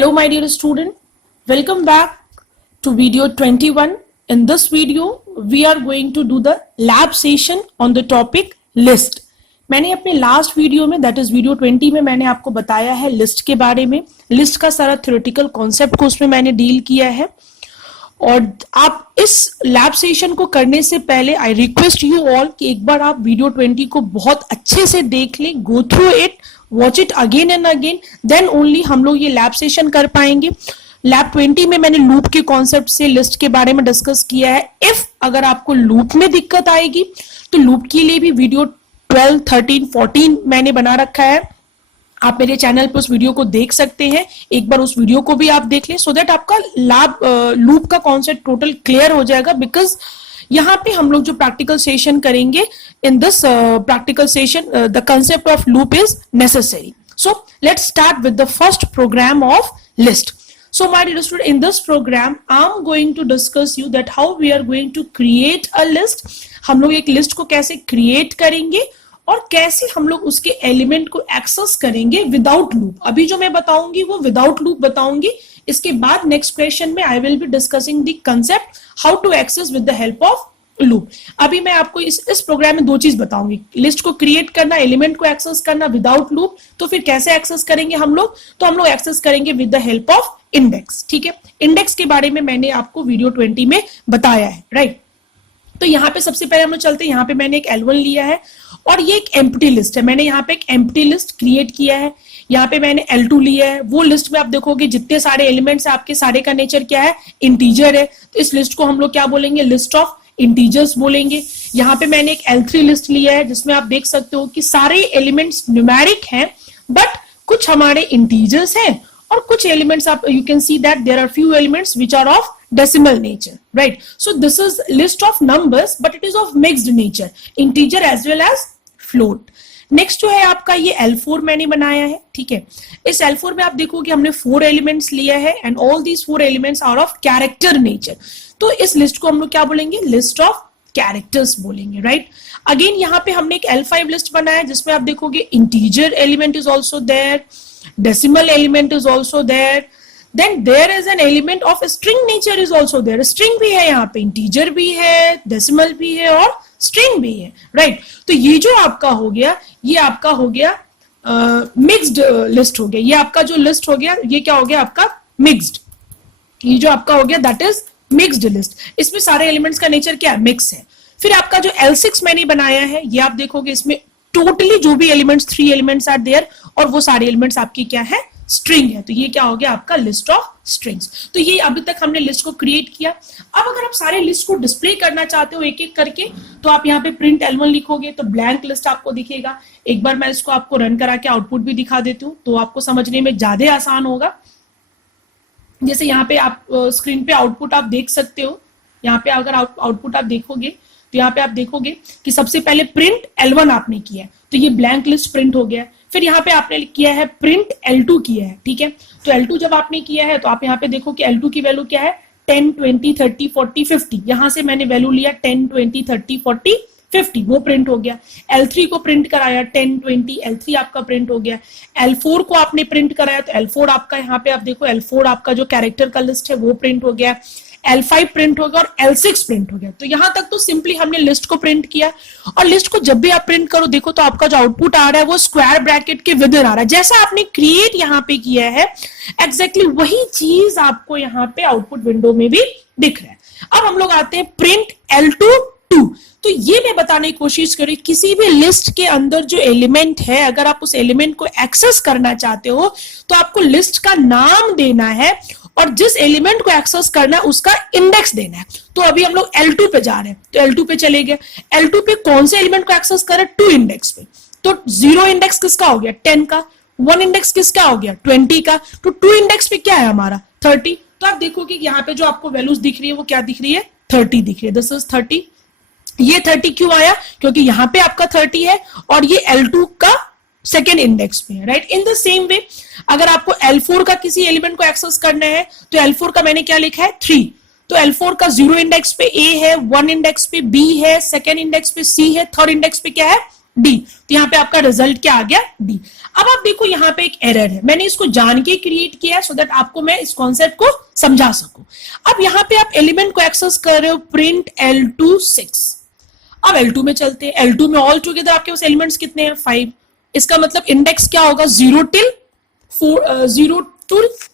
Hello my dear student, welcome back to video 21. In this video, we are going to do the lab session on the topic list. मैंने अपने last video में that is video 20 में मैंने आपको बताया है list के बारे में, लिस्ट का सारा थ्योरेटिकल कॉन्सेप्ट को उसमें मैंने डील किया है। और आप इस लैब सेशन को करने से पहले आई रिक्वेस्ट यू ऑल कि एक बार आप वीडियो 20 को बहुत अच्छे से देख लें, go through it, watch it again and again, then only हम लोग ये लैब सेशन कर पाएंगे। लैब 20 में मैंने लूप के कॉन्सेप्ट से लिस्ट के बारे में डिस्कस किया है। इफ अगर आपको लूप में दिक्कत आएगी तो लूप के लिए भी वीडियो 12, 13, 14 मैंने बना रखा है। आप मेरे चैनल पे उस वीडियो को देख सकते हैं, एक बार उस वीडियो को भी आप देख लें सो दैट आपका लूप का कॉन्सेप्ट टोटल क्लियर हो जाएगा। बिकॉज यहाँ पे हम लोग जो प्रैक्टिकल सेशन करेंगे, in this practical session the concept of loop is necessary. So let's start with the first program of list. So my dear student, in this program I'm going to discuss you that how we are going to create a list. हम लोग एक list को कैसे create करेंगे और कैसे हम लोग उसके एलिमेंट को एक्सेस करेंगे विदाउट लूप। अभी जो मैं बताऊंगी वो विदाउट लूप बताऊंगी। इसके बाद नेक्स्ट क्वेश्चन में I will be discussing the concept how to access with the help of loop. अभी मैं आपको इस प्रोग्राम में दो चीज बताऊंगी, लिस्ट को क्रिएट करना, एलिमेंट को एक्सेस करना विदाउट लूप। तो फिर कैसे एक्सेस करेंगे हम लोग, तो हम लोग एक्सेस करेंगे with the help of index. ठीक है, इंडेक्स के बारे में मैंने आपको वीडियो 20 में बताया है, राइट। तो यहाँ पे सबसे पहले हम लोग चलते हैं, यहाँ पे मैंने एक L1 लिया है और ये एक एम्प्टी लिस्ट है। मैंने यहाँ पे एक एम्प्टी लिस्ट क्रिएट किया है। यहाँ पे मैंने L2 लिया है। वो लिस्ट में आप देखोगे जितने सारे एलिमेंट्स है आपके सारे का नेचर क्या है, इंटीजर है। तो इस लिस्ट को हम लोग क्या बोलेंगे, लिस्ट ऑफ इंटीजर्स बोलेंगे। यहाँ पे मैंने एक L3 लिस्ट लिया है जिसमें आप देख सकते हो कि सारे एलिमेंट्स न्यूमेरिक हैं बट कुछ हमारे इंटीजर्स हैं और कुछ एलिमेंट्स आप you can see that there are few elements which are of decimal nature, right? So this is list of numbers but it is of mixed nature, integer as well as float. Next जो है आपका ये L4 मैंने बनाया है। ठीक है, इस L4 में आप देखोगे हमने 4 एलिमेंट्स लिया है and all these 4 elements are of character nature. तो इस लिस्ट को हम लोग क्या बोलेंगे, लिस्ट ऑफ कैरेक्टर्स बोलेंगे, राइट। अगेन यहाँ पे हमने एक L5 लिस्ट बनाया जिसमें आप देखोगे integer element is also there, decimal element is also there, then there is an element of string nature is also there. string भी है यहाँ पे, integer भी है, decimal भी है और string भी है, right? तो ये जो आपका हो गया, ये आपका हो गया मिक्स्ड लिस्ट हो गया। ये आपका जो लिस्ट हो गया ये क्या हो गया आपका मिक्स्ड। ये जो आपका हो गया दैट इज मिक्स्ड लिस्ट। इसमें सारे एलिमेंट्स का नेचर क्या है, मिक्स है। फिर आपका जो L6 मैंने बनाया है ये आप देखोगे इसमें टोटली जो भी एलिमेंट्स 3 एलिमेंट्स आर देयर और वो सारे एलिमेंट्स आपकी क्या है, स्ट्रिंग है। तो ये क्या हो गया आपका लिस्ट ऑफ स्ट्रिंग्स। तो ये अभी तक हमने लिस्ट को क्रिएट किया। अब अगर आप सारे लिस्ट को डिस्प्ले करना चाहते हो एक एक करके तो आप यहाँ पे प्रिंट L1 लिखोगे तो ब्लैंक लिस्ट आपको दिखेगा। एक बार मैं इसको आपको रन करा के आउटपुट भी दिखा देती हूँ तो आपको समझने में ज्यादा आसान होगा। जैसे यहाँ पे आप स्क्रीन पे आउटपुट आप देख सकते हो। यहाँ पे अगर आउटपुट आप देखोगे तो यहाँ पे आप देखोगे कि सबसे पहले प्रिंट L1 आपने किया है तो ये ब्लैंक लिस्ट प्रिंट हो गया। फिर यहाँ पे आपने किया है प्रिंट L2 किया है। ठीक है, तो L2 जब आपने किया है तो आप यहाँ पे देखो कि L2 की वैल्यू क्या है, 10, 20, 30, 40, 50। यहां से मैंने वैल्यू लिया 10, 20, 30, 40, 50, वो प्रिंट हो गया। L3 को प्रिंट कराया 10, 20, L3 आपका प्रिंट हो गया। L4 को आपने प्रिंट कराया तो L4 आपका यहाँ पे आप देखो L4 आपका जो कैरेक्टर का लिस्ट है वो प्रिंट हो गया। L5 प्रिंट हो गया और L6 प्रिंट हो गया। तो यहां तक तो सिंपली हमने लिस्ट को प्रिंट किया और लिस्ट को जब भी आप प्रिंट करो देखो तो आपका जो आउटपुट आ रहा है वो स्क्वायर ब्रैकेट के विद इन आ रहा है। जैसा आपने क्रिएट यहाँ पे किया है एग्जैक्टली वही चीज आपको यहाँ पे आउटपुट विंडो में भी दिख रहा है। अब हम लोग आते हैं प्रिंट L2 2। तो ये मैं बताने की कोशिश करी किसी भी लिस्ट के अंदर जो एलिमेंट है अगर आप उस एलिमेंट को एक्सेस करना चाहते हो तो आपको लिस्ट का नाम देना है और जिस एलिमेंट को एक्सेस करना है उसका इंडेक्स देना है। तो अभी हम लोग L2 पे जा रहे हैं तो L2 पे चले गए। L2 पे कौन से एलिमेंट को एक्सेस कर रहे हैं, 2 इंडेक्स पे। तो 0 इंडेक्स किसका हो गया, 10 का। 1 इंडेक्स किसका हो गया, 20 का। तो 2 इंडेक्स पे क्या है हमारा, 30। तो आप देखोगे यहाँ पे जो आपको वैल्यूज दिख रही है वो क्या दिख रही है, 30 दिख रही है। This is 30। ये 30 क्यों आया, क्योंकि यहाँ पे आपका 30 है और ये L2 का सेकेंड इंडेक्स पे है, right. In the same way अगर आपको L4 का किसी एलिमेंट को एक्सेस करना है तो L4 का मैंने क्या लिखा है, 3। तो L4 का 0 इंडेक्स पे A है, 1 इंडेक्स पे B है, सेकेंड इंडेक्स पे C है, थर्ड इंडेक्स पे क्या है, डी। तो यहाँ पे आपका रिजल्ट क्या आ गया, डी। अब आप देखो यहाँ पे एक एरर है, मैंने इसको जान के क्रिएट किया है सो दैट आपको मैं इस कॉन्सेप्ट को समझा सकूं। अब यहाँ पे आप एलिमेंट को एक्सेस कर रहे हो, प्रिंट L2 6। अब L2 में चलते हैं, L2 में ऑल टुगेदर आपके पास एलिमेंट्स कितने हैं, 5। इसका मतलब इंडेक्स क्या होगा, 0 till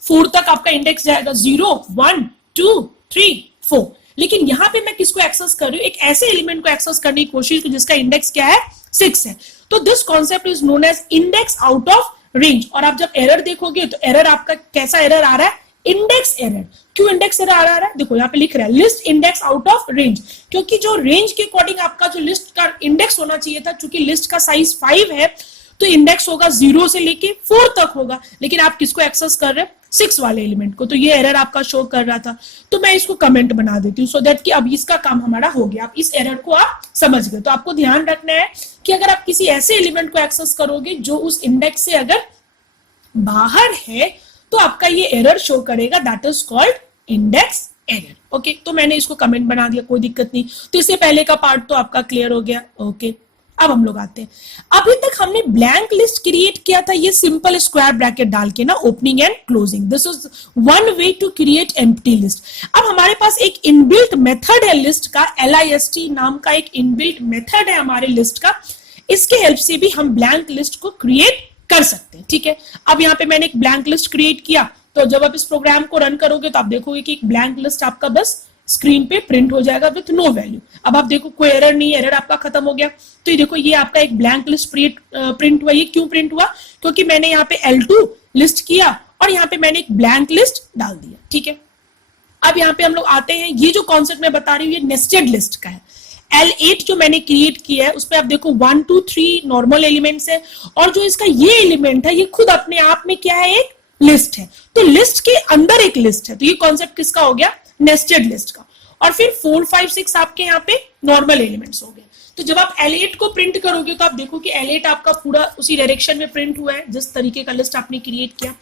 4 तक आपका इंडेक्स जाएगा, 0 1 2 3 4। लेकिन यहां पे मैं किसको एक्सेस कर रही हूं, एक ऐसे एलिमेंट को एक्सेस करने की कोशिश की जिसका इंडेक्स क्या है, 6 है। तो this concept is known as index out of range. और आप जब एरर देखोगे तो एरर आपका कैसा एरर आ रहा है, इंडेक्स एरर। क्यों इंडेक्स एरर आ रहा है, देखो यहाँ पे लिख रहा है list index out of range, क्योंकि जो रेंज के अकॉर्डिंग आपका जो लिस्ट का इंडेक्स होना चाहिए था, चूंकि लिस्ट का साइज 5 है तो इंडेक्स होगा 0 से लेके 4 तक होगा, लेकिन आप किसको एक्सेस कर रहे हैं, 6 वाले एलिमेंट को। तो ये एरर आपका शो कर रहा था, तो मैं इसको कमेंट बना देती हूँ सो दैट कि अब इसका काम हमारा हो गया, आप इस एरर को आप समझ गए। तो आपको ध्यान रखना है कि अगर आप किसी ऐसे एलिमेंट को एक्सेस करोगे जो उस इंडेक्स से अगर बाहर है तो आपका ये एरर शो करेगा, that is called index error. Okay, तो मैंने इसको कमेंट बना दिया, कोई दिक्कत नहीं। तो इससे पहले का पार्ट तो आपका क्लियर हो गया। ओके, अब हम लोग आते हैं, अभी तक हमने ब्लैंक लिस्ट क्रिएट किया था, ये सिंपल स्क्वायर ब्रैकेट डाल के ना, opening and closing. This is one way to create empty list. अब हमारे पास एक इनबिल्ट मेथड है लिस्ट का, LIST नाम का एक इनबिल्ट मेथड है हमारे लिस्ट का, इसके हेल्प से भी हम ब्लैंक लिस्ट को क्रिएट कर सकते हैं। ठीक है, अब यहाँ पे मैंने एक ब्लैंक लिस्ट क्रिएट किया, तो जब आप इस प्रोग्राम को रन करोगे तो आप देखोगे कि एक ब्लैंक लिस्ट आपका बस स्क्रीन पे प्रिंट हो जाएगा विथ नो वैल्यू। अब आप देखो कोई एरर नहीं है, एरर आपका खत्म हो गया। तो ये देखो, ये आपका एक ब्लैंक लिस्ट प्रिंट हुआ। ये क्यों प्रिंट हुआ, क्योंकि मैंने यहाँ पे L2 लिस्ट किया और यहाँ पे मैंने एक ब्लैंक लिस्ट डाल दिया। ठीक है, अब यहाँ पे हम लोग आते हैं, ये जो कॉन्सेप्ट मैं बता रही हूँ ये नेस्टेड लिस्ट का है। L8 जो मैंने क्रिएट किया है उस पर आप देखो 1 2 3 नॉर्मल एलिमेंट्स है, और जो इसका ये एलिमेंट है ये खुद अपने आप में क्या है, एक लिस्ट है। तो लिस्ट के अंदर एक लिस्ट है, तो ये कॉन्सेप्ट किसका हो गया, नेस्टेड लिस्ट का। और फिर 4 5 6 आपके यहाँ पे नॉर्मल एलिमेंट्स हो गए। तो जब आप L8 को प्रिंट करोगे तो आप देखो कि L8 आपका पूरा उसी डायरेक्शन में प्रिंट हुआ है जिस तरीके का लिस्ट आपने क्रिएट किया।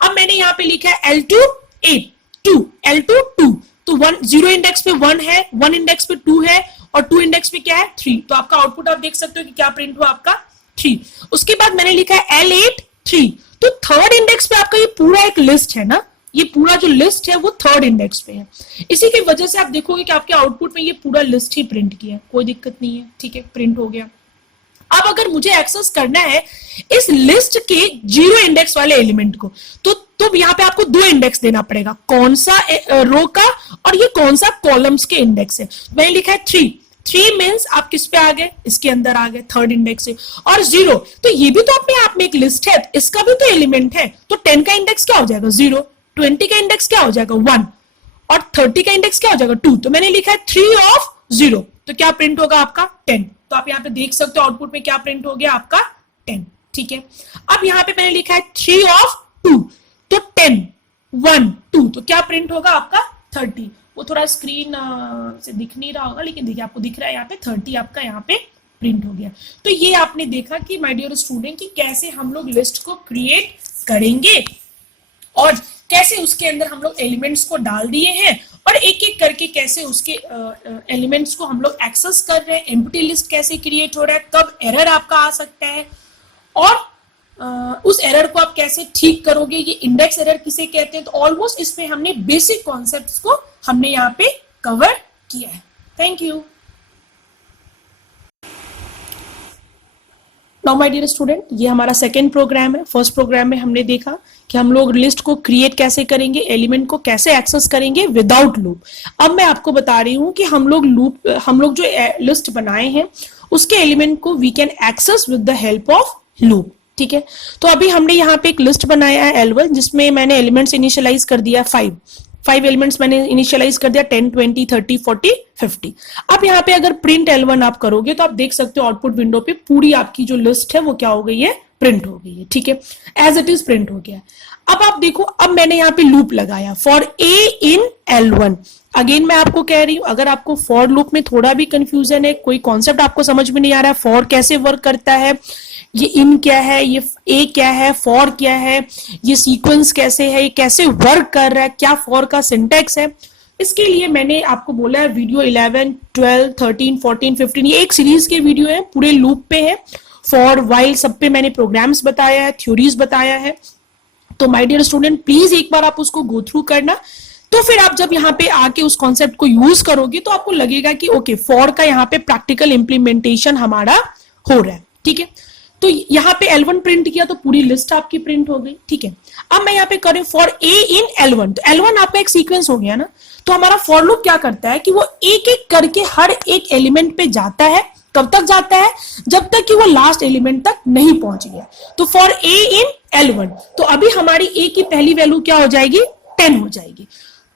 अब मैंने यहाँ पे लिखा है L2 8 2 L2 2, तो 0 इंडेक्स पे 1 है, 1 इंडेक्स पे 2 है और 2 इंडेक्स पे क्या है, 3। तो आपका आउटपुट आप देख सकते हो कि क्या प्रिंट हुआ, आपका 3। उसके बाद मैंने लिखा है L8 3, तो थर्ड इंडेक्स पे आपका ये पूरा एक लिस्ट है ना, ये पूरा जो लिस्ट है वो थर्ड इंडेक्स पे है। इसी की वजह से आप देखोगे कि आपके आउटपुट में ये पूरा लिस्ट ही प्रिंट किया है, कोई दिक्कत नहीं है। ठीक है, प्रिंट हो गया। अब अगर मुझे एक्सेस करना है इस लिस्ट के 0 इंडेक्स वाले एलिमेंट को, तो यहाँ पे आपको 2 इंडेक्स देना पड़ेगा, कौन सा रो का और ये कौन सा कॉलम्स के इंडेक्स है। मैंने लिखा है 3 मीन्स आप किस पे आ गए, इसके अंदर आ गए, थर्ड इंडेक्स से। और 0, तो ये भी तो अपने आप में एक लिस्ट है, इसका भी तो एलिमेंट है, तो 10 का इंडेक्स क्या हो जाएगा, 0, 20 का इंडेक्स क्या हो जाएगा, 1, और 30 का इंडेक्स क्या हो जाएगा, 2। तो मैंने लिखा है 3 ऑफ 0, तो क्या प्रिंट होगा आपका 10। तो आप यहाँ पे देख सकते हो आउटपुट में क्या प्रिंट हो गया, आपका 10। ठीक है, अब यहाँ पे मैंने लिखा है 3 ऑफ 2, तो 10 1 2, तो क्या प्रिंट होगा आपका 30। वो थोड़ा स्क्रीन से दिख नहीं रहा होगा, लेकिन देखिए आपको दिख रहा है यहाँ पे 30 आपका यहाँ पे प्रिंट हो गया। तो ये आपने देखा कि माय डियर स्टूडेंट कि कैसे हम लोग लिस्ट को क्रिएट करेंगे और कैसे उसके अंदर हम लोग एलिमेंट्स को डाल दिए हैं और एक एक करके कैसे उसके एलिमेंट्स को हम लोग एक्सेस कर रहे हैं, एम्प्टी लिस्ट कैसे क्रिएट हो रहा है, कब एरर आपका आ सकता है और उस एरर को आप कैसे ठीक करोगे, ये इंडेक्स एरर किसे कहते हैं। तो ऑलमोस्ट इसमें हमने बेसिक कॉन्सेप्ट्स को हमने यहाँ पे कवर किया है। Thank you. Now my dear student, ये हमारा सेकेंड प्रोग्राम है। फर्स्ट प्रोग्राम में हमने देखा कि हम लोग लिस्ट को क्रिएट कैसे करेंगे, एलिमेंट को कैसे एक्सेस करेंगे विदाउट लूप। अब मैं आपको बता रही हूँ कि हम लोग जो लिस्ट बनाए हैं उसके एलिमेंट को we can access with the help of loop. ठीक है, तो अभी हमने यहाँ पे एक लिस्ट बनाया है L1 जिसमें मैंने एलिमेंट्स इनिशियलाइज कर दिया 5 एलिमेंट्स मैंने इनिशियलाइज कर दिया 10 20 30 40 50। अब यहाँ पे अगर प्रिंट L1 आप करोगे तो आप देख सकते हो आउटपुट विंडो पे पूरी आपकी जो लिस्ट है वो क्या हो गई है, प्रिंट हो गई है। ठीक है, एज इट इज प्रिंट हो गया। अब आप देखो, अब मैंने यहाँ पे लूप लगाया for A in L1। Again मैं आपको कह रही हूं, अगर आपको फॉर लूप में थोड़ा भी कंफ्यूजन है, कोई कॉन्सेप्ट आपको समझ में नहीं आ रहा है, फॉर कैसे वर्क करता है, ये इन क्या है, ये ए क्या है, फॉर क्या है, ये सीक्वेंस कैसे है, ये कैसे वर्क कर रहा है, क्या फॉर का सिंटेक्स है, इसके लिए मैंने आपको बोला है वीडियो 11, 12, 13, 14, 15 ये एक सीरीज के वीडियो है, पूरे लूप पे है, फॉर वाइल सब पे मैंने प्रोग्राम्स बताया है, थ्योरीज बताया है। तो माय डियर स्टूडेंट प्लीज एक बार आप उसको गो थ्रू करना, तो फिर आप जब यहाँ पे आके उस कॉन्सेप्ट को यूज करोगे तो आपको लगेगा कि ओके फॉर का यहाँ पे प्रैक्टिकल इंप्लीमेंटेशन हमारा हो रहा है। ठीक है, तो यहाँ पे L1 प्रिंट किया तो पूरी लिस्ट आपकी प्रिंट हो गई। ठीक है, अब मैं यहाँ पे करें फॉर A इन L1, तो L1 आपका एक सीक्वेंस हो गया ना, तो हमारा फॉर लूप क्या करता है कि वो एक एक करके हर एक एलिमेंट पे जाता है। कब तक जाता है? जब तक कि वो लास्ट एलिमेंट तक नहीं पहुंच गया। तो फॉर A इन L1, तो अभी हमारी A की पहली वैल्यू क्या हो जाएगी? 10 हो जाएगी।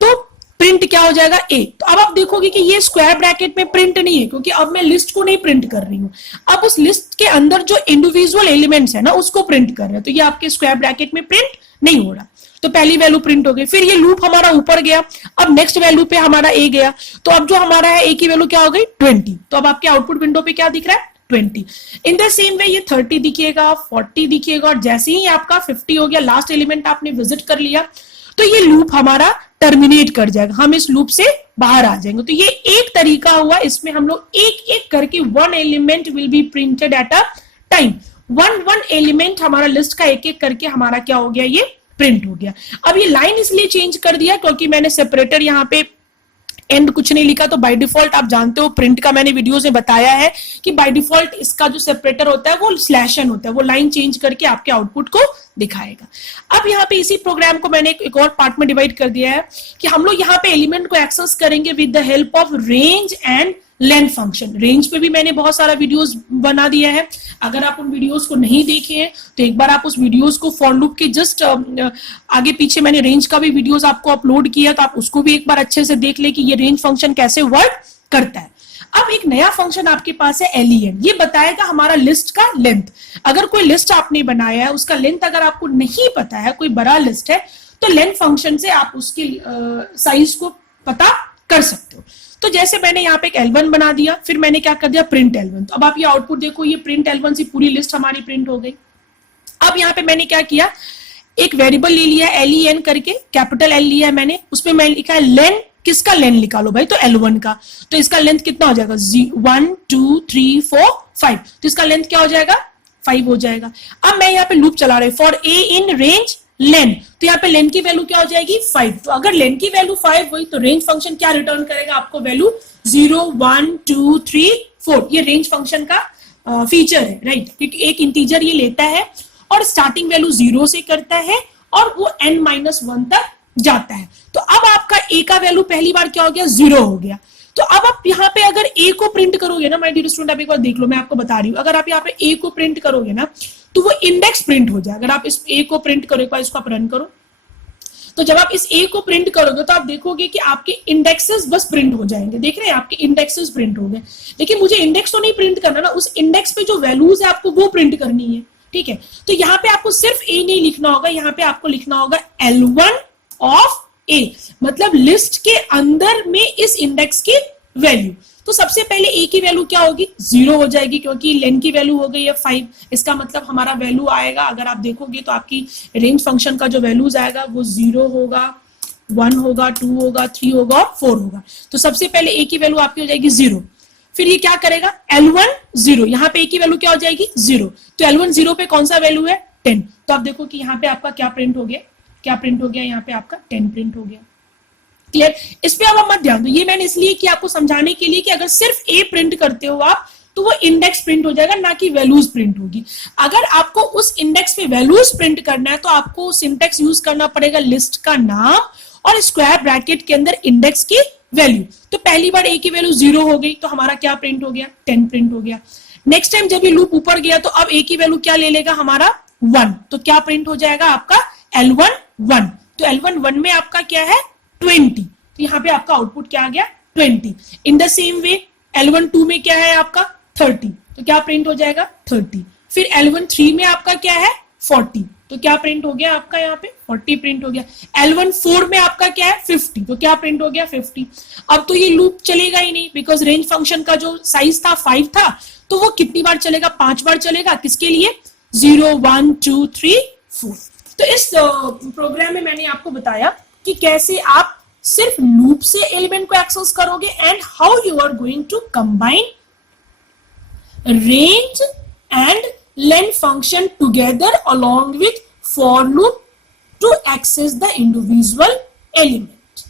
तो प्रिंट क्या हो जाएगा? A। तो अब आप देखोगे कि ये स्क्वायर ब्रैकेट में प्रिंट नहीं है, क्योंकि अब मैं लिस्ट को नहीं प्रिंट कर रही हूं, अब उस लिस्ट के अंदर जो इंडिविजुअल एलिमेंट्स है ना उसको प्रिंट कर रहे हैं, तो ये आपके स्क्वायर ब्रैकेट में प्रिंट नहीं हो रहा। तो पहली वैल्यू प्रिंट हो गई, फिर ये लूप हमारा ऊपर गया, अब नेक्स्ट वैल्यू पे हमारा A गया, तो अब जो हमारा है A की वैल्यू क्या हो गई? 20। तो अब आपके आउटपुट विंडो पे क्या दिख रहा है? 20। इन द सेम वे ये 30 दिखिएगा, 40 दिखिएगा, और जैसे ही आपका 50 हो गया, लास्ट एलिमेंट आपने विजिट कर लिया, तो ये लूप हमारा टर्मिनेट कर जाएगा, हम इस लूप से बाहर आ जाएंगे। तो ये एक तरीका हुआ, इसमें हम लोग एक एक करके one element will be printed at a time, one element हमारा लिस्ट का एक एक करके हमारा क्या हो गया? ये प्रिंट हो गया। अब ये लाइन इसलिए चेंज कर दिया क्योंकि मैंने सेपरेटर यहाँ पे एंड कुछ नहीं लिखा, तो बाय डिफॉल्ट आप जानते हो प्रिंट का मैंने वीडियोस में बताया है कि बाय डिफॉल्ट इसका जो सेपरेटर होता है वो स्लैशन होता है, वो लाइन चेंज करके आपके आउटपुट को दिखाएगा। अब यहाँ पे इसी प्रोग्राम को मैंने एक और पार्ट में डिवाइड कर दिया है कि हम लोग यहाँ पे एलिमेंट को एक्सेस करेंगे with the help of range and length function. Range पे भी मैंने बहुत सारा वीडियोस बना दिया है, अगर आप उन वीडियोस को नहीं देखे हैं तो एक बार आप उस वीडियोस को फॉर लूप के जस्ट आगे पीछे मैंने रेंज का भी वीडियोस आपको अपलोड किया, तो आप उसको भी एक बार अच्छे से देख ले कि ये रेंज फंक्शन कैसे वर्क करता है। अब एक नया फंक्शन आपके पास है len, ये बताएगा हमारा लिस्ट का लेंथ। अगर कोई लिस्ट आपने बनाया है, उसका लेंथ अगर आपको नहीं पता है, कोई बड़ा लिस्ट है, तो लेंथ फंक्शन से आप उसके साइज को पता कर सकते हो। तो जैसे मैंने यहाँ पे एक L1 बना दिया, फिर मैंने क्या कर दिया? Print L1। तो अब आप ये आउटपुट देखो, ये प्रिंट L1 से पूरी लिस्ट हमारी प्रिंट हो गई। अब यहाँ पे मैंने क्या किया? एक वेरिएबल ले लिया len करके, कैपिटल L लिया है मैंने, उसमें मैं लिखा है लेन। किसका लेन निकालो भाई? तो L1 का। तो इसका लेंथ कितना हो जाएगा? 1 2 3 4 5। तो इसका लेंथ क्या हो जाएगा? 5 हो जाएगा। अब मैं यहाँ पे लूप चला रहा हूं फॉर A इन रेंज लेन, तो यहाँ पे लेन की वैल्यू क्या हो जाएगी? 5। तो अगर लेन की वैल्यू 5 हुई तो रेंज फंक्शन क्या रिटर्न करेगा आपको? वैल्यू 0 1 2 3 4। ये रेंज फंक्शन का फीचर है, राइट? क्योंकि एक इंटीजर ये लेता है और स्टार्टिंग वैल्यू 0 से करता है और वो n-1 तक जाता है। तो अब आपका A का वैल्यू पहली बार क्या हो गया? 0 हो गया। तो अब आप यहाँ पे अगर A को प्रिंट करोगे ना, माय डियर स्टूडेंट आप एक बार देख लो, मैं आपको बता रही हूँ, अगर आप यहाँ पे A को प्रिंट करोगे ना तो वो इंडेक्स प्रिंट हो जाए। अगर आप इस A को प्रिंट करो, एक बार इसको आप रन करो, तो जब आप इस A को प्रिंट करोगे तो आप देखोगे कि आपके इंडेक्सेस बस प्रिंट हो जाएंगे। देख रहे हैं, आपके इंडेक्सेस प्रिंट हो गए। लेकिन मुझे इंडेक्स तो नहीं प्रिंट करना ना, उस इंडेक्स पे जो वैल्यूज है आपको वो प्रिंट करनी है। ठीक है, तो यहाँ पे आपको सिर्फ A नहीं लिखना होगा, यहाँ पे आपको लिखना होगा L1 ऑफ A, मतलब लिस्ट के अंदर में इस इंडेक्स की वैल्यू। तो सबसे पहले A की वैल्यू क्या होगी? 0 हो जाएगी, क्योंकि लेन की वैल्यू हो गई है 5। इसका मतलब हमारा वैल्यू आएगा, अगर आप देखोगे तो आपकी रेंज फंक्शन का जो वैल्यूज आएगा वो 0 होगा, 1 होगा, 2 होगा, 3 होगा और 4 होगा। तो सबसे पहले A की वैल्यू आपकी हो जाएगी 0। फिर ये क्या करेगा? L1 0, यहाँ पे A की वैल्यू क्या हो जाएगी? 0। तो L1 0 पे कौन सा वैल्यू है? 10। तो आप देखो कि यहाँ पे आपका क्या प्रिंट हो गया? क्या प्रिंट हो गया? यहाँ पे आपका 10 प्रिंट हो गया। क्लियर? इस पे अब आप मत ध्यान दो, ये मैंने इसलिए कि आपको समझाने के लिए कि अगर सिर्फ A प्रिंट करते हो आप तो वो इंडेक्स प्रिंट हो जाएगा, ना कि वैल्यूज प्रिंट होगी। अगर आपको उस इंडेक्स पे वैल्यूज प्रिंट करना है तो आपको सिंटैक्स यूज करना पड़ेगा, लिस्ट का नाम और स्क्वायर ब्रैकेट के अंदर इंडेक्स की वैल्यू। तो पहली बार A की वैल्यू 0 हो गई, तो हमारा क्या प्रिंट हो गया? 10 प्रिंट हो गया। नेक्स्ट टाइम जब ये लूप ऊपर गया तो अब A की वैल्यू क्या ले लेगा? हमारा 1। तो क्या प्रिंट हो जाएगा आपका? L1 1। तो L1 1 में आपका क्या है? 20। तो यहाँ पे आपका आउटपुट क्या आ गया? 20। In the same way L1 2 में क्या है आपका? 30। तो क्या प्रिंट हो जाएगा? 30। फिर L1 3 में आपका क्या है? 40। तो क्या प्रिंट हो गया आपका? यहाँ पे 40 प्रिंट हो गया। L1 4 में आपका क्या है? 50। तो क्या प्रिंट हो गया? 50। अब तो ये लूप चलेगा ही नहीं, बिकॉज रेंज फंक्शन का जो साइज था 5 था, तो वो कितनी बार चलेगा? 5 बार चलेगा। किसके लिए? 0 1 2 3 4। तो इस प्रोग्राम में मैंने आपको बताया कि कैसे आप सिर्फ लूप से एलिमेंट को एक्सेस करोगे, and how you are going to combine range and length function together along with for loop to access the individual element.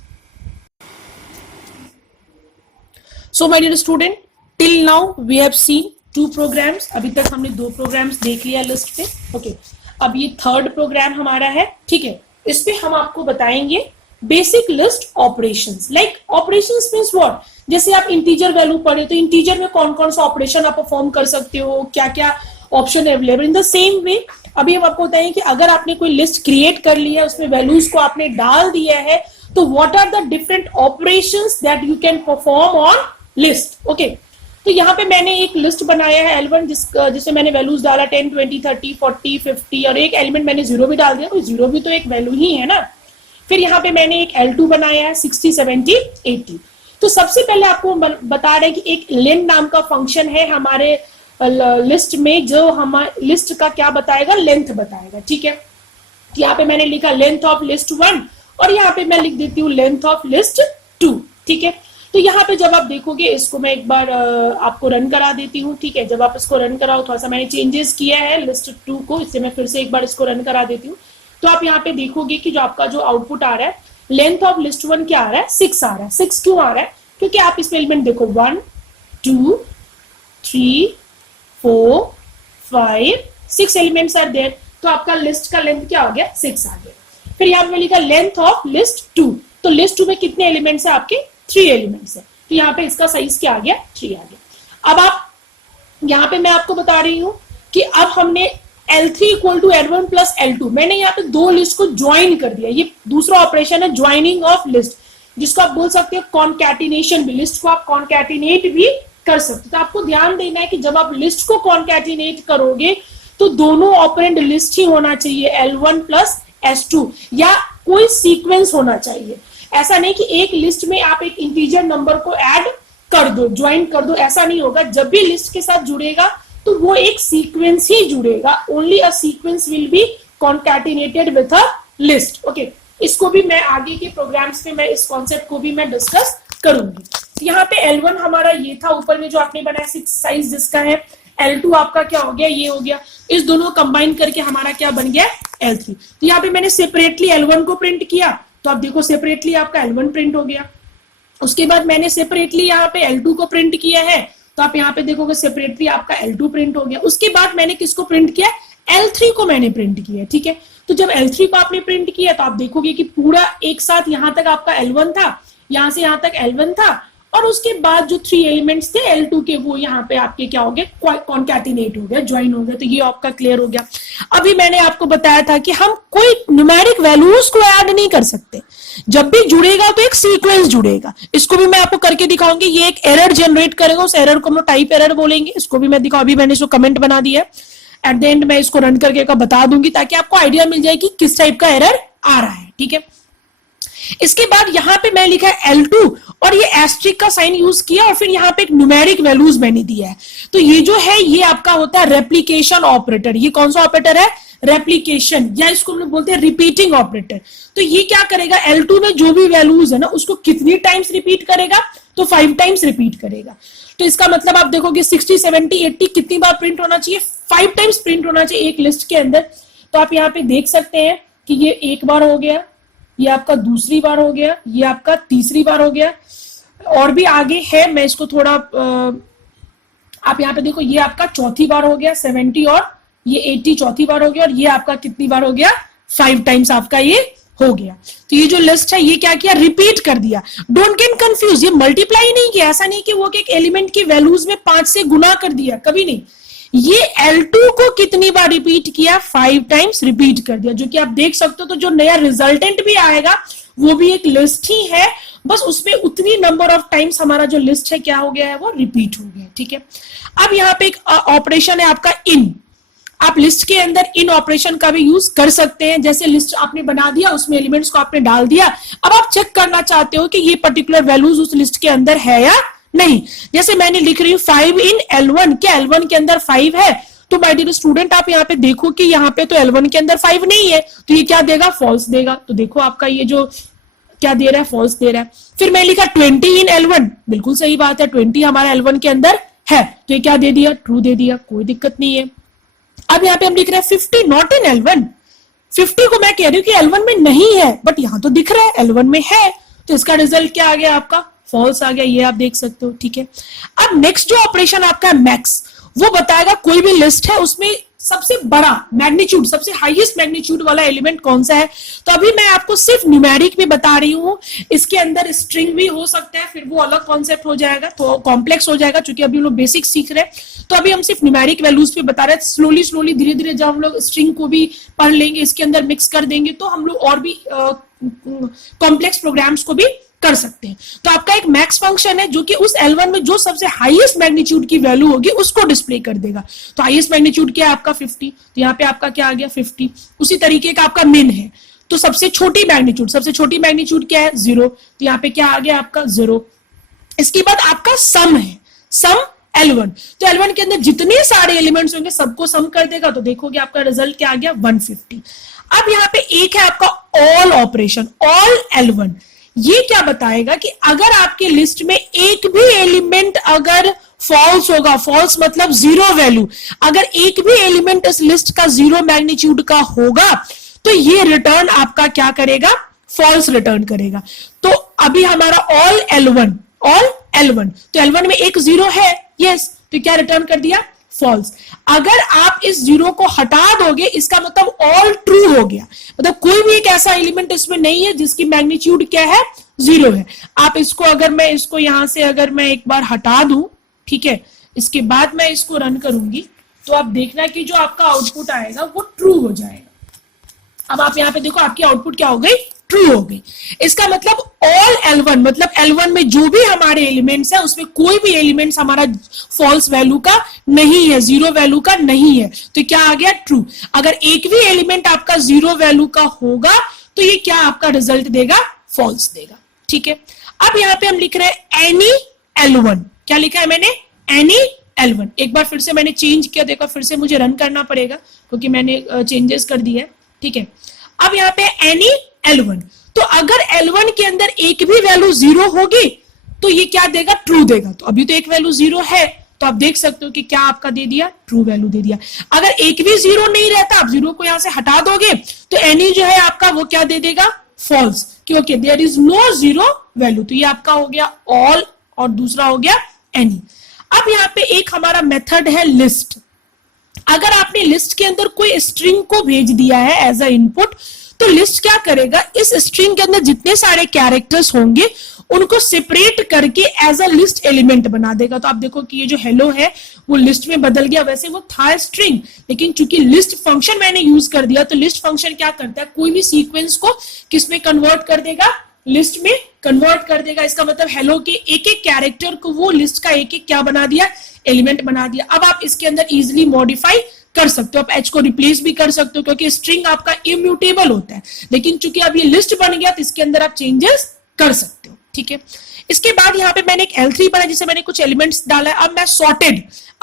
So my dear student, till now we have seen two programs. अभी तक हमने दो programs देख लिया list पे. Okay. अब ये third programme हमारा है. ठीक है, इस पे हम आपको बताएंगे basic list operations. Like operations means what, जैसे आप इंटीजर वैल्यू पढ़े तो इंटीजर में कौन कौन सा ऑपरेशन आप परफॉर्म कर सकते हो, क्या क्या option available. In the same way अभी हम आपको बताएं कि अगर आपने कोई लिस्ट क्रिएट कर लिया है, उसमें वैल्यूज को आपने डाल दिया है, तो what are the different operations that you can perform on list. Okay, तो यहाँ पे मैंने एक लिस्ट बनाया है L1 जिसमें मैंने वैल्यूज डाला 10, 20, 30, 40, 50 और एक एलिमेंट मैंने जीरो भी डाल दिया. तो जीरो भी तो एक वैल्यू ही है ना. फिर यहाँ पे मैंने एक L2 बनाया है 60, 70, 80. तो सबसे पहले आपको बता रहे हैं कि एक लेन नाम का फंक्शन है हमारे लिस्ट में, जो हमारे लिस्ट का क्या बताएगा, लेंथ बताएगा. ठीक है, यहाँ पे मैंने लिखा लेंथ ऑफ लिस्ट 1 और यहाँ पे मैं लिख देती हूँ लेंथ ऑफ लिस्ट 2. ठीक है, तो यहाँ पे जब आप देखोगे, इसको मैं एक बार आपको रन करा देती हूँ. ठीक है, जब आप इसको रन कराओ, थोड़ा सा मैंने चेंजेस किया है लिस्ट 2 को, इससे मैं फिर से एक बार इसको रन करा देती हूँ. तो आप यहाँ पे देखोगे कि जो आपका जो आउटपुट आ रहा है, लेंथ ऑफ लिस्ट 1 क्या आ रहा है, 6 आ रहा है. 6 क्यों आ रहा है, क्योंकि आप इसमें एलिमेंट देखो 1, 2, 3, 4, 5, 6 एलिमेंट्स आर देयर. तो आपका लिस्ट का लेंथ क्या हो गया, 6 आ गया. फिर यहाँ पे लिखा लेंथ ऑफ लिस्ट 2. तो लिस्ट 2 में कितने एलिमेंट्स है आपके, 3 एलिमेंट्स है. तो यहाँ पे इसका साइज क्या आ गया, 3 आ गया. अब आप यहाँ पे मैं आपको बता रही हूँ कि अब हमने L3 equal to L1 plus L2, मैंने यहाँ पे दो लिस्ट को ज्वाइन कर दिया. ये दूसरा ऑपरेशन है ज्वाइनिंग ऑफ लिस्ट, जिसको आप बोल सकते हो कॉन्कैटिनेशन भी. लिस्ट को आप कॉन्कैटिनेट भी कर सकते हो. तो आपको ध्यान देना है कि जब आप लिस्ट को कॉन्कैटिनेट करोगे तो दोनों ऑपरेंड लिस्ट ही होना चाहिए, L1 प्लस S2, या कोई सीक्वेंस होना चाहिए. ऐसा नहीं कि एक लिस्ट में आप एक इंटीजर नंबर को ऐड कर दो, ज्वाइन कर दो, ऐसा नहीं होगा. जब भी लिस्ट के साथ जुड़ेगा तो वो एक सीक्वेंस ही जुड़ेगा. Only a sequence will be concatenated with a list. Okay, इसको भी मैं आगे के प्रोग्राम्स में मैं इस कॉन्सेप्ट को भी मैं डिस्कस करूंगी. तो यहाँ पे L1 हमारा ये था, ऊपर में जो आपने बनाया 6 साइज जिसका है. L2 आपका क्या हो गया, ये हो गया. इस दोनों कंबाइन करके हमारा क्या बन गया, L3. तो यहाँ पे मैंने सेपरेटली L1 को प्रिंट किया, तो आप देखो सेपरेटली आपका L1 प्रिंट हो गया. उसके बाद मैंने सेपरेटली यहाँ पे L2 को प्रिंट किया है, तो आप यहाँ पे देखोगे सेपरेटली आपका L2 प्रिंट हो गया. उसके बाद मैंने किसको प्रिंट किया, L3 को मैंने प्रिंट किया. ठीक है, तो जब L3 को आपने प्रिंट किया तो आप देखोगे कि पूरा एक साथ यहाँ तक आपका L1 था, यहाँ से यहाँ तक L1 था, और उसके बाद जो 3 एलिमेंट्स थे L2 के, वो यहाँ पे आपके क्या हो गए, कॉन्कैटिनेट हो गया, ज्वाइन हो गया. तो ये आपका क्लियर हो गया. अभी मैंने आपको बताया था कि हम कोई न्यूमेरिक वैल्यूज को ऐड नहीं कर सकते. जब भी जुड़ेगा तो एक सीक्वेंस जुड़ेगा. इसको भी मैं आपको करके दिखाऊंगी. ये एक एरर जनरेट करेगा, उस एरर को हम लोग टाइप एरर बोलेंगे. इसको भी मैं दिखाऊं. अभी मैंने इसको कमेंट बना दिया है, एट द एंड मैं इसको रन करके बता दूंगी ताकि आपको आइडिया मिल जाए कि किस टाइप का एरर आ रहा है. ठीक है, इसके बाद यहाँ पे मैं लिखा है L2 और ये एस्ट्रिक का साइन यूज किया, और फिर यहाँ पे एक न्यूमेरिक वैल्यूज मैंने दिया है. तो ये जो है ये आपका होता है रेप्लिकेशन ऑपरेटर. ये कौन सा ऑपरेटर है, रेप्लिकेशन, या इसको हम लोग बोलते हैं रिपीटिंग ऑपरेटर. तो ये क्या करेगा, L2 में जो भी वैल्यूज है ना उसको कितनी टाइम्स रिपीट करेगा, तो 5 टाइम्स रिपीट करेगा. तो इसका मतलब आप देखोगे 60, 70, 80 कितनी बार प्रिंट होना चाहिए, 5 टाइम्स प्रिंट होना चाहिए एक लिस्ट के अंदर. तो आप यहाँ पे देख सकते हैं कि ये एक बार हो गया, ये आपका दूसरी बार हो गया, ये आपका तीसरी बार हो गया, और भी आगे है. मैं इसको थोड़ा आप यहाँ पे देखो, ये आपका चौथी बार हो गया 70, और ये 80 चौथी बार हो गया, और ये आपका कितनी बार हो गया, 5 टाइम्स आपका ये हो गया. तो ये जो लिस्ट है ये क्या किया, रिपीट कर दिया. डोंट गेट कंफ्यूज, ये मल्टीप्लाई नहीं किया. ऐसा नहीं कि वो एक एलिमेंट की वैल्यूज में 5 से गुना कर दिया, कभी नहीं. ये L2 को कितनी बार रिपीट किया, 5 टाइम्स रिपीट कर दिया. जो कि आप देख सकते हो. तो जो नया रिजल्टेंट भी आएगा वो भी एक लिस्ट ही है, बस उसमें उतनी नंबर ऑफ टाइम्स हमारा जो लिस्ट है क्या हो गया है, वो रिपीट हो गया. ठीक है, अब यहाँ पे एक ऑपरेशन है आपका इन. आप लिस्ट के अंदर इन ऑपरेशन का भी यूज कर सकते हैं. जैसे लिस्ट आपने बना दिया, उसमें एलिमेंट्स को आपने डाल दिया, अब आप चेक करना चाहते हो कि ये पर्टिकुलर वैल्यूज उस लिस्ट के अंदर है या नहीं. जैसे मैंने लिख रही हूँ 5 इन L1, क्या L1 के अंदर 5 है, तो माय डियर स्टूडेंट आप यहाँ पे देखो कि यहाँ पे तो L1 के अंदर 5 नहीं है, तो ये क्या देगा, फॉल्स देगा. तो देखो आपका ये जो क्या दे रहा है, फॉल्स दे रहा है। फिर मैं लिखा 20 इन L1, बिल्कुल सही बात है, 20 हमारा L1 के अंदर है, तो ये क्या दे दिया, ट्रू दे दिया, कोई दिक्कत नहीं है। अब यहाँ पे हम लिख रहे हैं 50 नॉट इन L1, 50 को मैं कह रही हूँ कि L1 में नहीं है, बट यहां तो दिख रहा है L1 में है, तो इसका रिजल्ट क्या आ गया आपका, फॉल्स आ गया, ये आप देख सकते हो, ठीक है। अब नेक्स्ट जो ऑपरेशन आपका है मैक्स, वो बताएगा कोई भी लिस्ट है उसमें सबसे बड़ा मैग्नीट्यूड, सबसे हाईएस्ट मैग्नीट्यूड वाला एलिमेंट कौन सा है। तो अभी मैं आपको सिर्फ न्यूमेरिक में बता रही हूं, इसके अंदर स्ट्रिंग भी हो सकता है, फिर वो अलग कॉन्सेप्ट हो जाएगा, तो कॉम्प्लेक्स हो जाएगा, क्योंकि अभी हम लोग बेसिक सीख रहे हैं। तो अभी हम सिर्फ न्यूमेरिक वैल्यूज पे बता रहे हैं, स्लोली स्लोली धीरे धीरे जब हम लोग स्ट्रिंग को भी पढ़ लेंगे, इसके अंदर मिक्स कर देंगे, तो हम लोग और भी कॉम्प्लेक्स प्रोग्राम्स को भी कर सकते हैं। तो आपका एक मैक्स फंक्शन है जो कि उस L1 में जो सबसे हाईएस्ट मैग्नीट्यूड की वैल्यू होगी उसको डिस्प्ले कर देगा। तो हाईएस्ट मैग्नीट्यूड क्या है आपका 50, तो यहाँ पे आपका क्या आ गया 50। उसी तरीके का आपका मिन है, तो सबसे छोटी मैग्नीट्यूड क्या है 0, तो यहाँ पे क्या आ गया आपका 0। इसके बाद आपका सम है, सम L1, तो L1 के अंदर जितने सारे एलिमेंट्स होंगे सबको सम कर देगा, तो देखोगे आपका रिजल्ट क्या आ गया 150। अब यहाँ पे एक है आपका ऑल ऑपरेशन, ऑल L1, ये क्या बताएगा कि अगर आपके लिस्ट में एक भी एलिमेंट अगर फॉल्स होगा, फॉल्स मतलब जीरो वैल्यू, अगर एक भी एलिमेंट इस लिस्ट का जीरो मैग्नीट्यूड का होगा, तो ये रिटर्न आपका क्या करेगा, फॉल्स रिटर्न करेगा। तो अभी हमारा ऑल L1, तो L1 में एक जीरो है, यस, तो क्या रिटर्न कर दिया, फॉल्स। अगर आप इस जीरो को हटा दोगे, इसका मतलब ऑल ट्रू हो गया, मतलब कोई भी एक ऐसा एलिमेंट इसमें नहीं है जिसकी मैग्नीट्यूड क्या है, जीरो है। आप इसको, अगर मैं इसको यहां से अगर मैं एक बार हटा दूं, ठीक है, इसके बाद मैं इसको रन करूंगी, तो आप देखना कि जो आपका आउटपुट आएगा वो ट्रू हो जाएगा। अब आप यहां पे देखो, आपकी आउटपुट क्या हो गई, ट्रू हो गई। इसका मतलब ऑल L1, मतलब L1 में जो भी हमारे एलिमेंट्स है उसमें कोई भी एलिमेंट्स हमारा फॉल्स वैल्यू का नहीं है, जीरो वैल्यू का नहीं है, तो क्या आ गया, ट्रू। अगर एक भी एलिमेंट आपका जीरो वैल्यू का होगा तो ये क्या आपका रिजल्ट देगा, फॉल्स देगा, ठीक है। अब यहां पे हम लिख रहे हैं एनी L1, क्या लिखा है मैंने, एनी L1। एक बार फिर से मैंने चेंज किया, देखो फिर से मुझे रन करना पड़ेगा क्योंकि मैंने चेंजेस कर दिए, ठीक है। अब यहाँ पे एनी L1, तो अगर L1 के अंदर एक भी वैल्यू जीरो होगी तो ये क्या देगा, ट्रू देगा। तो अभी तो एक वैल्यू जीरो है, तो आप देख सकते हो कि क्या आपका दे दिया, ट्रू वैल्यू दे दिया। अगर एक भी जीरो नहीं रहता, आप जीरो को यहां से हटा दोगे, तो एनी जो है आपका वो क्या दे देगा, फॉल्स, क्योंकि there is no zero value. तो ये आपका हो गया ऑल और दूसरा हो गया एनी। अब यहाँ पे एक हमारा मेथड है लिस्ट। अगर आपने लिस्ट के अंदर कोई स्ट्रिंग को भेज दिया है एज अ इनपुट, तो लिस्ट क्या करेगा, इस स्ट्रिंग के अंदर जितने सारे कैरेक्टर्स होंगे उनको सेपरेट करके एज अ लिस्ट एलिमेंट बना देगा। तो आप देखो कि ये जो हेलो है वो लिस्ट में बदल गया, वैसे वो था स्ट्रिंग, लेकिन चूंकि लिस्ट फंक्शन मैंने यूज कर दिया, तो लिस्ट फंक्शन क्या करता है, कोई भी सीक्वेंस को किस में कन्वर्ट कर देगा, लिस्ट में कन्वर्ट कर देगा। इसका मतलब हेलो के एक एक कैरेक्टर को वो लिस्ट का एक एक क्या बना दिया, एलिमेंट बना दिया। अब आप इसके अंदर इजिली मॉडिफाई कर सकते हो, आप एच को रिप्लेस भी कर सकते हो, क्योंकि स्ट्रिंग आपका इम्यूटेबल होता है, लेकिन चूंकि अब ये लिस्ट बन गया तो इसके अंदर आप चेंजेस कर सकते हो, ठीक है। इसके बाद यहाँ पे मैंने एक L3 बना जिसे मैंने कुछ एलिमेंट्स डाला है। अब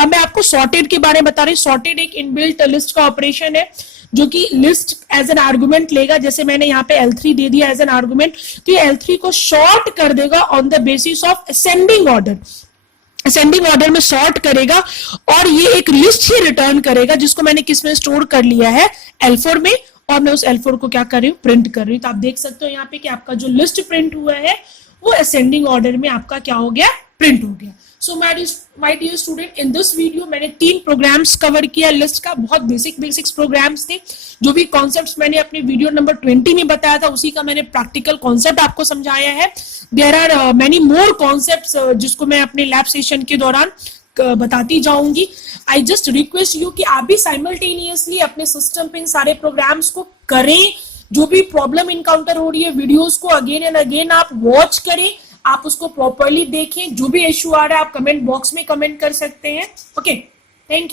मैं आपको सॉर्टेड के बारे में बता रही हूँ। सॉर्टेड एक इनबिल्ट लिस्ट का ऑपरेशन है जो कि लिस्ट एज एन आर्गुमेंट लेगा। जैसे मैंने यहाँ पे L3 दे दिया एज एन आर्गुमेंट, तो ये L3 को शॉर्ट कर देगा on the basis of ascending order में सॉर्ट करेगा, और ये एक लिस्ट ही रिटर्न करेगा जिसको मैंने किस में स्टोर कर लिया है, L4 में, और मैं उस L4 को क्या कर रही हूँ, प्रिंट कर रही हूँ। तो आप देख सकते हो यहाँ पे कि आपका जो लिस्ट प्रिंट हुआ है वो असेंडिंग ऑर्डर में आपका क्या हो गया, प्रिंट हो गया। So my dear student, in this video मैंने 3 प्रोग्राम्स कवर किया लिस्ट का। बहुत बेसिक्स प्रोग्राम्स थे। जो भी कॉन्सेप्ट्स मैंने अपने वीडियो नंबर 20 में बताया था उसी का मैंने प्रैक्टिकल कॉन्सेप्ट आपको समझाया है। There are many more concepts जिसको मैं अपने लैब सेशन के दौरान बताती जाऊंगी। आई जस्ट रिक्वेस्ट यू कि आप भी साइमल्टेनियसली अपने सिस्टम पे इन सारे प्रोग्राम्स को करें। जो भी प्रॉब्लम इनकाउंटर हो रही है, वीडियोस को अगेन एंड अगेन आप वॉच करें, आप उसको प्रॉपरली देखें। जो भी इश्यू आ रहा है आप कमेंट बॉक्स में कमेंट कर सकते हैं। Okay, thank you.